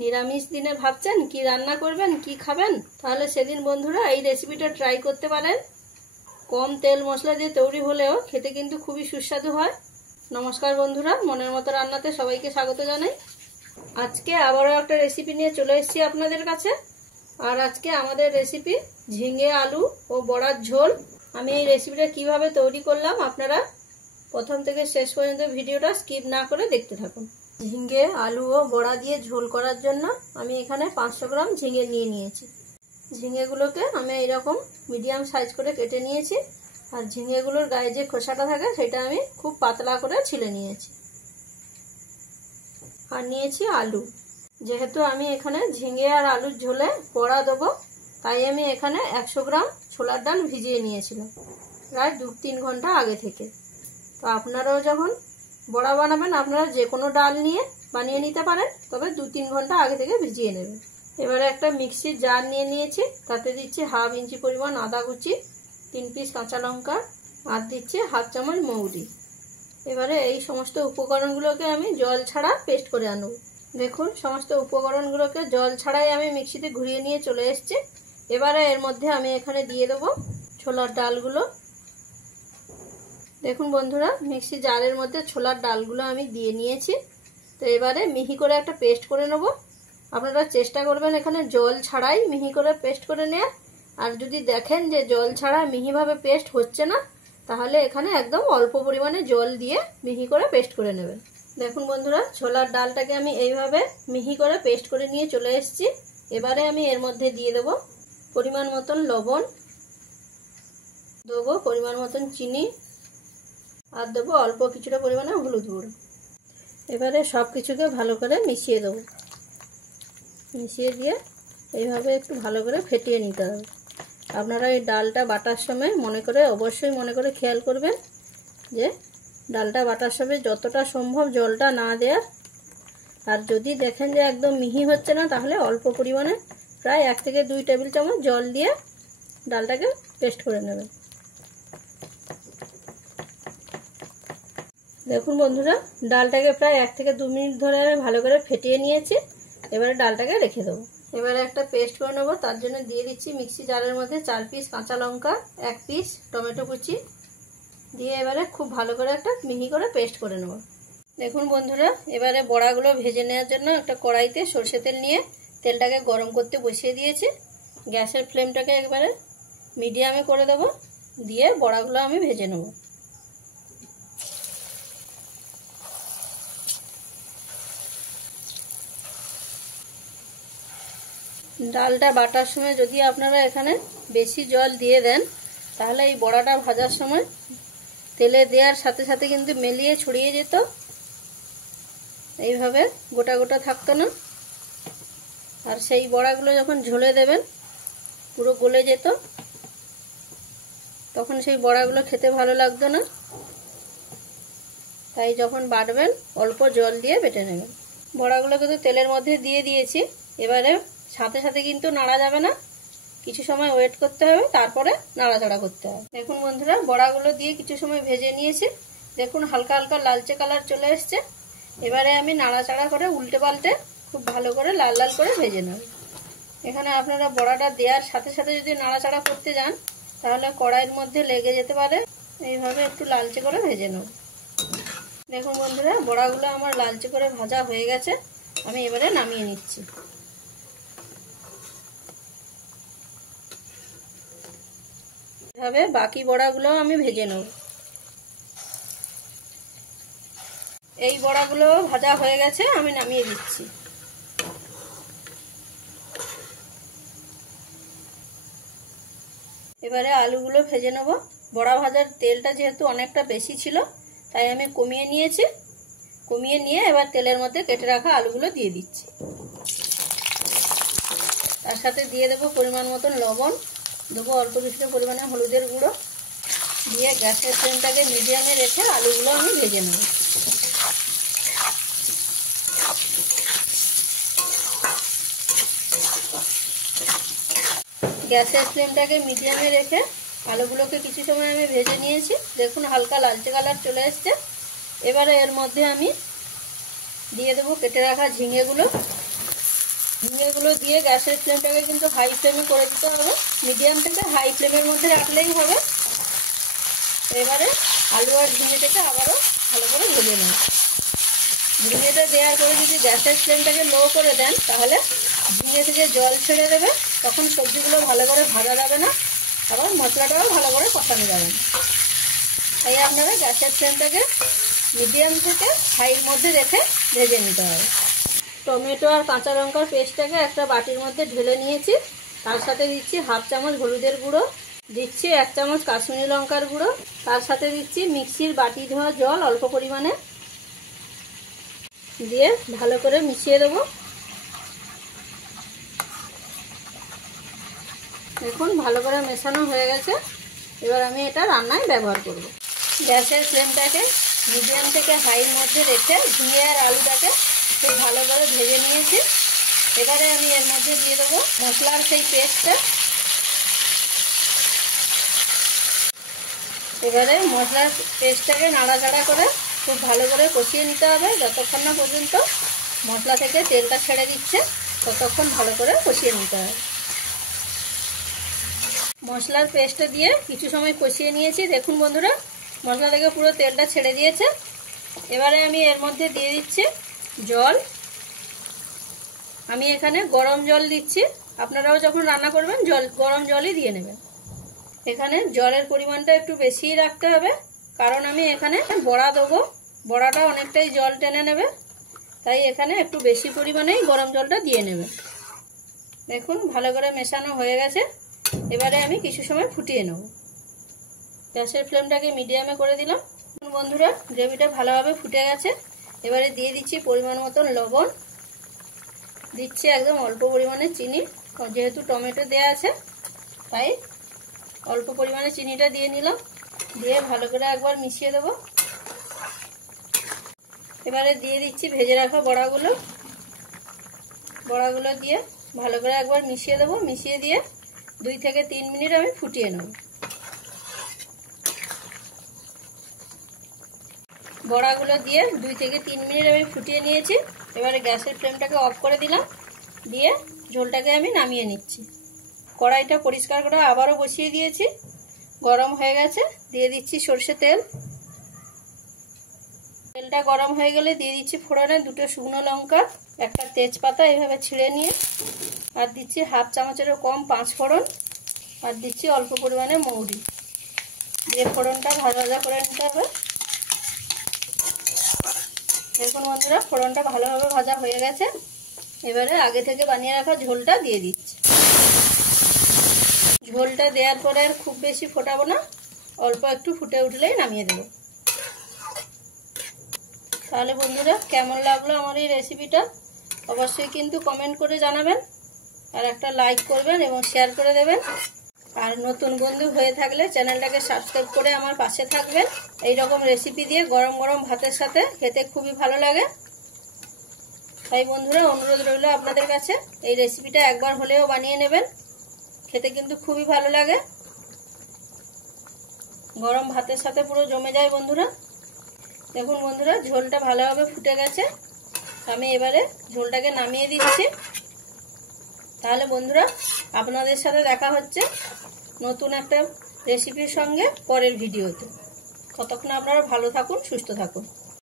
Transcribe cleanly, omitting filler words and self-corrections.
নিরামিষ দিনে ভাবছেন কি রান্না করবেন, কি খাবেন? তাহলে সেদিন বন্ধুরা এই রেসিপিটা ট্রাই করতে পারেন। কম তেল মশলা দিয়ে তৈরি হলেও খেতে কিন্তু খুবই সুস্বাদু হয়। নমস্কার বন্ধুরা, মনের মতো রান্নাতে সবাইকে স্বাগত জানাই। আজকে আবারও একটা রেসিপি নিয়ে চলে এসেছি আপনাদের কাছে। আর আজকে আমাদের রেসিপি ঝিঙে আলু ও বড়ার ঝোল। আমি এই রেসিপিটা কিভাবে তৈরি করলাম আপনারা প্রথম থেকে শেষ পর্যন্ত ভিডিওটা স্কিপ না করে দেখতে থাকুন। ঝিঙে আলু ও বড়া দিয়ে ঝোল করার জন্য আমি এখানে 500 গ্রাম ঝিঙে নিয়ে নিয়েছি। ঝিঙেগুলোকে আমি এইরকম মিডিয়াম সাইজ করে কেটে নিয়েছি। আর ঝিঙেগুলোর গায়ে যে খোসাটা থাকে সেটা আমি খুব পাতলা করে ছিলে নিয়েছি। আর নিয়েছি আলু। যেহেতু আমি এখানে ঝিঙে আর আলুর ঝোলে বড়া দেবো, তাই আমি এখানে 100 গ্রাম ছোলার ডাল ভিজিয়ে নিয়েছিলাম প্রায় 2-3 ঘন্টা আগে থেকে। তো আপনারাও যখন বড়া বানাবেন আপনারা যে কোনো ডাল নিয়ে বানিয়ে নিতে পারেন, তবে 2-3 ঘন্টা আগে থেকে ভিজিয়ে নেবেন। এবারে একটা মিক্সির জার নিয়ে নিয়েছি, তাতে দিচ্ছি 1/2 ইঞ্চি পরিমাণ আদা কুচি, 3 পিস কাঁচা লঙ্কা আর দিচ্ছি 1/2 চামচ মৌরি। এবারে এই সমস্ত উপকরণগুলোকে আমি জল ছাড়া পেস্ট করে আনব। দেখুন সমস্ত উপকরণগুলোকে জল ছাড়াই আমি মিক্সিতে ঘুরিয়ে নিয়ে চলে এসেছি। এবারে এর মধ্যে আমি এখানে দিয়ে দেবো ছোলার ডালগুলো। দেখুন বন্ধুরা, মিক্সি জারের মধ্যে ছোলার ডালগুলো আমি দিয়ে নিয়েছি। তো এবারে মিহি করে একটা পেস্ট করে নেব। আপনারা চেষ্টা করবেন এখানে জল ছাড়াই মিহি করে পেস্ট করে নেওয়ার। আর যদি দেখেন যে জল ছাড়া মিহিভাবে পেস্ট হচ্ছে না, তাহলে এখানে একদম অল্প পরিমাণে জল দিয়ে মিহি করে পেস্ট করে নেবেন। দেখুন বন্ধুরা, ছোলার ডালটাকে আমি এইভাবে মিহি করে পেস্ট করে নিয়ে চলে এসেছি। এবারে আমি এর মধ্যে দিয়ে দেব পরিমাণ মতন লবণ, দেবো পরিমাণ মতন চিনি আর দেবো অল্প কিছুটা পরিমাণে হলুদ গুঁড়ো। এবারে সব কিছুকে ভালো করে মিশিয়ে দেবো। মিশিয়ে দিয়ে এইভাবে একটু ভালো করে ফেটিয়ে নিতে হবে। আপনারা এই ডালটা বাটার সময় অবশ্যই মনে করে খেয়াল করবেন যে ডালটা বাটার সময় যতটা সম্ভব জলটা না দেওয়ার। আর যদি দেখেন যে একদম মিহি হচ্ছে না, তাহলে অল্প পরিমাণে প্রায় 1 থেকে 2 টেবিল চামচ জল দিয়ে ডালটাকে পেস্ট করে নেবেন। দেখুন বন্ধুরা, ডালটাকে প্রায় 1 থেকে 2 মিনিট ধরে আমি ভালো করে ফেটিয়ে নিয়েছি। এবারে ডালটাকে রেখে দেবো। এবারে একটা পেস্ট করে নেবো। তার জন্য দিয়ে দিচ্ছি মিক্সি জারের মধ্যে 4 পিস কাঁচা লঙ্কা, 1 পিস টমেটো কুচি দিয়ে এবারে খুব ভালো করে একটা মিহি করে পেস্ট করে নেব। দেখুন বন্ধুরা, এবারে বড়াগুলো ভেজে নেওয়ার জন্য একটা কড়াইতে সরষে তেল নিয়ে তেলটাকে গরম করতে বসিয়ে দিয়েছি। গ্যাসের ফ্লেমটাকে একবারে মিডিয়ামে করে দেবো, দিয়ে বড়াগুলো আমি ভেজে নেব। ডালটা বাটার সময় যদি আপনারা এখানে বেশি জল দিয়ে দেন, তাহলে এই বড়াটা ভাজার সময় তেলে দেওয়ার সাথে সাথে কিন্তু মেলিয়ে ছড়িয়ে যেত, এইভাবে গোটা গোটা থাকতো না। আর সেই বড়াগুলো যখন ঝোলে দেবেন পুরো গলে যেত, তখন সেই বড়াগুলো খেতে ভালো লাগতো না। তাই যখন বাটবেন অল্প জল দিয়ে বেটে নেবেন। বড়াগুলোকে তো তেলের মধ্যে দিয়ে দিয়েছি। এবারে সাথে সাথে কিন্তু নাড়া যাবে না, কিছু সময় ওয়েট করতে হবে, তারপরে নাড়াচাড়া করতে হবে। দেখুন বন্ধুরা, বড়াগুলো দিয়ে কিছু সময় ভেজে নিয়েছি। দেখুন হালকা হালকা লালচে কালার চলে এসছে। এবারে আমি নাড়াচাড়া করে উল্টে পাল্টে খুব ভালো করে লাল লাল করে ভেজে নেব। এখানে আপনারা বড়াটা দেওয়ার সাথে সাথে যদি নাড়াচাড়া করতে যান, তাহলে কড়াইয়ের মধ্যে লেগে যেতে পারে। এইভাবে একটু লালচে করে ভেজে নেব। দেখুন বন্ধুরা, বড়াগুলো আমার লালচে করে ভাজা হয়ে গেছে। আমি এবারে নামিয়ে নিচ্ছি। এভাবে বাকি বড়াগুলো আমি ভেজে নেব। এই বড়াগুলো ভাজা হয়ে গেছে, আমি নামিয়ে দিচ্ছি। এবারে আলুগুলো ভেজে নেব। বড়া ভাজার তেলটা যেহেতু অনেকটা বেশি ছিল, তাই আমি কমিয়ে নিয়েছি। কমিয়ে নিয়ে এবার তেলের মধ্যে কেটে রাখা আলুগুলো দিয়ে দিচ্ছি। তার সাথে দিয়ে দেবো পরিমাণ মতন লবণ, দেবো অল্প কিছুটা পরিমাণে হলুদের গুঁড়ো, দিয়ে গ্যাসের ফ্লেমটাকে মিডিয়ামে রেখে আলুগুলো আমি ভেজে নেব। গ্যাসের ফ্লেমটাকে মিডিয়ামে রেখে আলুগুলোকে কিছু সময় আমি ভেজে নিয়েছি। দেখুন হালকা লালচে কালার চলে এসছে। এবারে এর মধ্যে আমি দিয়ে দেবো কেটে রাখা ঝিঙেগুলো। ঝিঙেগুলো দিয়ে গ্যাসের ফ্লেমটাকে কিন্তু হাই ফ্লেমে করে দিতে হবে, মিডিয়াম থেকে হাই ফ্লেমের মধ্যে রাখলেই হবে। এবারে আলু আর ঝিঙেটাকে আবারও ভালো করে ভেজে নেব। ঝিঙেটা দেওয়ার পরে যদি গ্যাসের ফ্লেমটাকে লো করে দেন তাহলে ঝিঙে থেকে জল ছেড়ে দেবে, তখন সবজিগুলো ভালো করে ভাজা যাবে না, আবার মশলাটাও ভালো করে কষানো যাবে না। তাই আপনারা গ্যাসের ফ্লেমটাকে মিডিয়াম থেকে হাইয়ের মধ্যে রেখে ভেজে নিতে হবে। টমেটো আর কাঁচা লঙ্কার পেস্টটাকে একটা বাটির মধ্যে ঢেলে নিয়েছি। তার সাথে দিচ্ছি হাফ চামচ হলুদের গুঁড়ো, দিচ্ছি 1 চামচ কাশ্মীরি লঙ্কার গুঁড়ো, তার সাথে দিচ্ছি মিক্সির বাটি ধোয়া জল অল্প পরিমাণে দিয়ে ভালো করে মিশিয়ে দেবো। দেখুন ভালো করে মেশানো হয়ে গেছে। এবার আমি এটা রান্নায় ব্যবহার করব। গ্যাসের ফ্লেমটাকে মিডিয়াম থেকে হাইয়ের মধ্যে রেখে ঝিঙে আর আলুটাকে খুব ভালো করে ভেজে নিয়েছি। এবারে আমি এর মধ্যে দিয়ে দেবো মশলার সেই পেস্টটা। এবারে মশলার পেস্টটাকে নাড়াচাড়া করে খুব ভালো করে কষিয়ে নিতে হবে, যতক্ষণ না পর্যন্ত মশলা থেকে তেলটা ছেড়ে দিচ্ছে ততক্ষণ ভালো করে কষিয়ে নিতে হবে। মশলার পেস্টটা দিয়ে কিছু সময় কষিয়ে নিয়েছি। দেখুন বন্ধুরা, মশলা থেকে পুরো তেলটা ছেড়ে দিয়েছে। এবারে আমি এর মধ্যে দিয়ে দিচ্ছি জল। আমি এখানে গরম জল দিচ্ছি, আপনারাও যখন রান্না করবেন গরম জলই দিয়ে নেবেন। এখানে জলের পরিমাণটা একটু বেশিই রাখতে হবে, কারণ আমি এখানে বড়া দেবো, বড়াটা অনেকটাই জল টেনে নেবে, তাই এখানে একটু বেশি পরিমাণেই গরম জলটা দিয়ে নেবে। দেখুন ভালো করে মেশানো হয়ে গেছে। এবারে আমি কিছু সময় ফুটিয়ে নেব। গ্যাসের ফ্লেমটাকে মিডিয়ামে করে দিলাম। বন্ধুরা, গ্রেভিটা ভালোভাবে ফুটে গেছে। এবারে দিয়ে দিচ্ছি পরিমাণ মতন লবণ, দিচ্ছি একদম অল্প পরিমাণে চিনি, যেহেতু টমেটো দেওয়া আছে তাই অল্প পরিমাণে চিনিটা দিয়ে নিলাম। দিয়ে ভালো করে একবার মিশিয়ে দেবো। এবারে দিয়ে দিচ্ছি ভেজে রাখা বড়াগুলো দিয়ে ভালো করে একবার মিশিয়ে দেবো। মিশিয়ে দিয়ে 2 থেকে 3 মিনিট আমি ফুটিয়ে নেব। বড়াগুলো দিয়ে 2 থেকে 3 মিনিট আমি ফুটিয়ে নিয়েছি। এবারে গ্যাসের ফ্লেমটাকে অফ করে দিলাম, দিয়ে ঝোলটাকে আমি নামিয়ে নিচ্ছি। কড়াইটা পরিষ্কার করে আবারও বসিয়ে দিয়েছি, গরম হয়ে গেছে। দিয়ে দিচ্ছি সরষে তেল। তেলটা গরম হয়ে গেলে দিয়ে দিচ্ছি ফোড়নে 2টো শুকনো লঙ্কা, একটা তেজপাতা এইভাবে ছিঁড়ে নিয়ে, আর দিচ্ছি হাফ চামচেরও কম 5 ফোড়ন, আর দিচ্ছি অল্প পরিমাণে মৌরি। দিয়ে ফোড়নটা ভাজা করে নিতে হবে। দেখুন বন্ধুরা, ফোড়নটা ভালোভাবে ভাজা হয়ে গেছে। এবারে আগে থেকে বানিয়ে রাখা ঝোলটা দিয়ে দিচ্ছি। ঝোলটা দেওয়ার পরে আর খুব বেশি ফোটাবো না, অল্প একটু ফুটে উঠলেই নামিয়ে দেবো। তাহলে বন্ধুরা, কেমন লাগলো আমার এই রেসিপিটা অবশ্যই কিন্তু কমেন্ট করে জানাবেন, আর একটা লাইক করবেন এবং শেয়ার করে দেবেন। আর নতুন বন্ধু হয়ে থাকলে চ্যানেলটাকে সাবস্ক্রাইব করে আমার পাশে থাকবেন। এই রকম রেসিপি দিয়ে গরম গরম ভাতের সাথে খেতে খুবই ভালো লাগে। তাই বন্ধুরা, অনুরোধ রইল আপনাদের কাছে, এই রেসিপিটা একবার হলেও বানিয়ে নেবেন, খেতে কিন্তু খুবই ভালো লাগে। গরম ভাতের সাথে পুরো জমে যায় বন্ধুরা। দেখুন বন্ধুরা, ঝোলটা ভালোভাবে ফুটে গেছে। আমি এবারে ঝোলটাকে নামিয়ে দিচ্ছি। তাহলে বন্ধুরা, আপনাদের সাথে দেখা হচ্ছে নতুন একটা রেসিপির সঙ্গে পরের ভিডিওতে। ততক্ষণ আপনারা ভালো থাকুন, সুস্থ থাকুন।